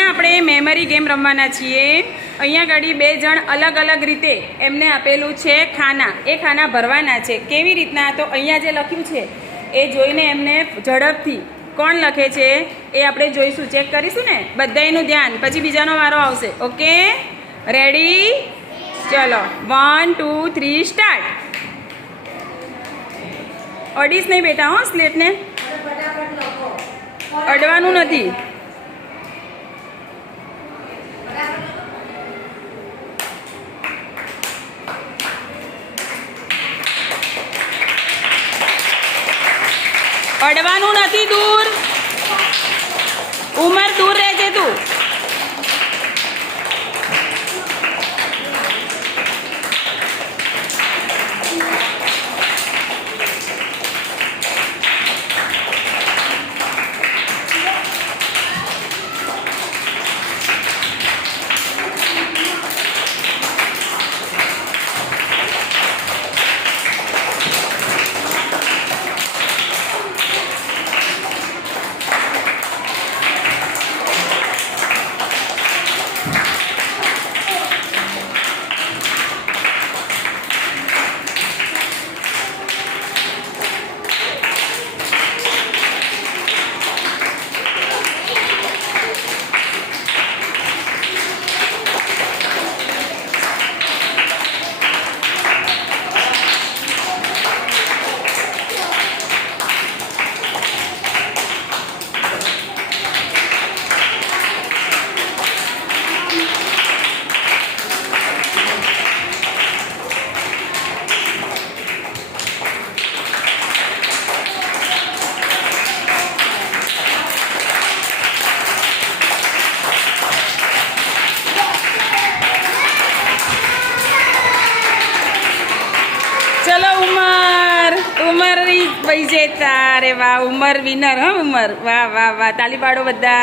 આપણે memory game રમવાના છીએ। અહીંયા ગાડી બે જણ અલગ અલગ રીતે એમને આપેલું છે ખાના, એ ખાના ભરવાના છે। કેવી રીતના? તો અહીંયા જે લખ્યું છે એ જોઈને એમને ઝડપથી કોણ લખે છે એ આપણે જોઈશું, ચેક કરીશું ને। બધાયનું ધ્યાન, પછી બીજાનો વારો આવશે। Okay, ready? ચલો 1 2 3 સ્ટાર્ટ। અડીશ નહીં બેટા, હો સ્લેટને અડવાનું નથી। અડવાનું નથી, દૂર ઉમર, દૂર રહેજે તું। चलो उमर, उमर विजेता। अरे वाह, उमर विनर। हाँ उमर, वाह वाह वाह, ताली पाड़ो बधा।